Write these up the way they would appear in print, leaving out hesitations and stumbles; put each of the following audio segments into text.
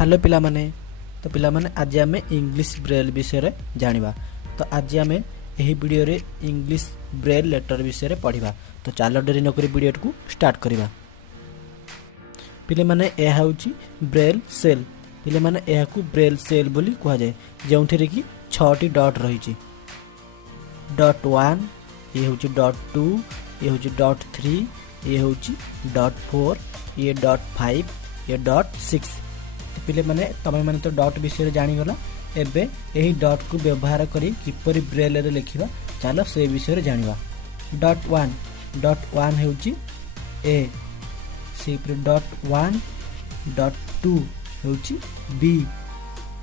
Hello पिला माने तो पिला माने आज आम इंग्लिश ब्रेल विषय जानिबा। तो आज आम यही वीडियो रे इंग्लिश ब्रेल लेटर विषय पढ़िबा। तो चलो डेरी नकरी वीडियो को स्टार्ट करिबा। पिले माने यह होची ब्रेल सेल। पिले माने यह को ब्रेल सेल बोली कहा जाए, जोंथिरे कि 6टी डॉट रही। डॉट 1 ये होची डॉट 2 ये होची डॉट 3 ये होची डॉट 4 ये डॉट 5 ये डॉट 6। पिले माने तमे माने तो डॉट विषय जानी गला। एबे एही डॉट को व्यवहार करी किपरि ब्रेल रे लिखिबा, चलो से विषय जानिबा। डॉट 1 हेउची ए, सेपरे डॉट 1 डॉट 2 हेउची बी,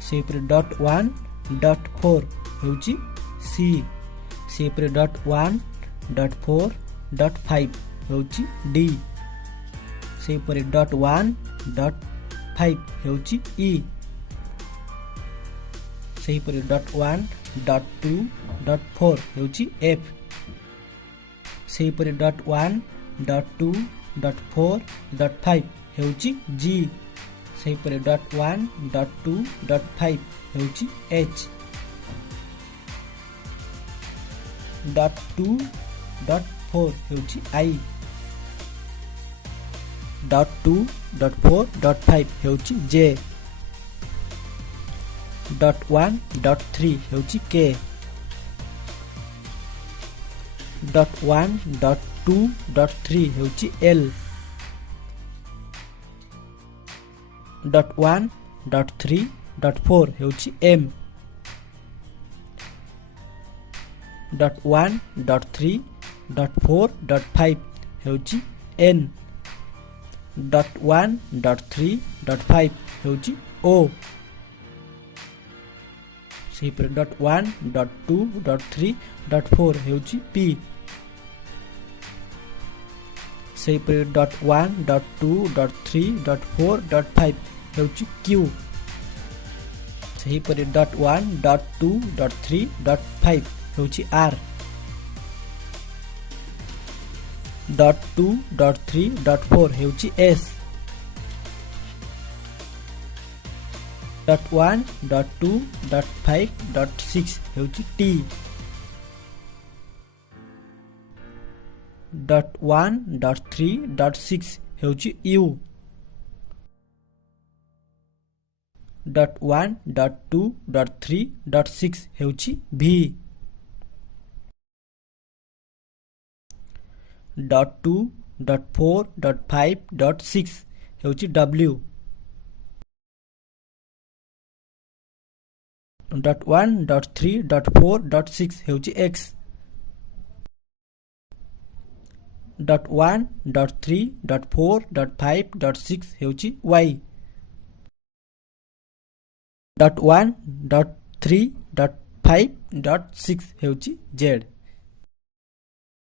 सेपरे डॉट 1 डॉट 4 हेउची सी, सेपरे डॉट 1 डॉट 4 डॉट 5 हेउची डी, सेपरे डॉट 1 डॉट 5 हेउची ई, सेपरे डॉट 1 डॉट 2 डॉट 4 हेउची एफ, सेपरे डॉट 1 डॉट 2 डॉट 4 डॉट 5 हेउची जी, सेपरे डॉट 1 डॉट 2 डॉट 5 हेउची एच, डॉट 2 डॉट 4 हेउची आई, डॉट 2 डॉट 4 डॉट 5 हेउची जे, डॉट 1 डॉट 3 हेउची के, डॉट 1 डॉट 2 डॉट 3 हेउची एल, डॉट 1 डॉट 3 डॉट 4 हेउची M, dot 1 dot 3 dot 4 dot 5 हेउची N, dot 1 dot 3 dot 5 हेउची O, सेपरे dot 1 dot 2 dot 3 dot 4 हेउची P, सेपरे dot 1 dot 2 dot 3 dot 4 dot 5 हेउची Q, सेपरे डॉट 1 डॉट 2 डॉट 3 डॉट 5 हेउची आर, डॉट 2 डॉट 3 डॉट 4 हेउची S, dot 1 dot 2 dot 5 dot 6 हेउची टी, डॉट 1 डॉट 3 डॉट 6 हेउची U, dot 1 dot 2 dot 3 dot 6 हेउची V, dot 2 dot 4 dot 5 dot 6 हेउची W, dot 1 dot 3 dot 4 dot 6 हेउची X, dot 1 dot 3 dot 4 dot 5 dot 6 हेउची Y, dot 1 dot 3 dot 5 dot 6 हेउची Z.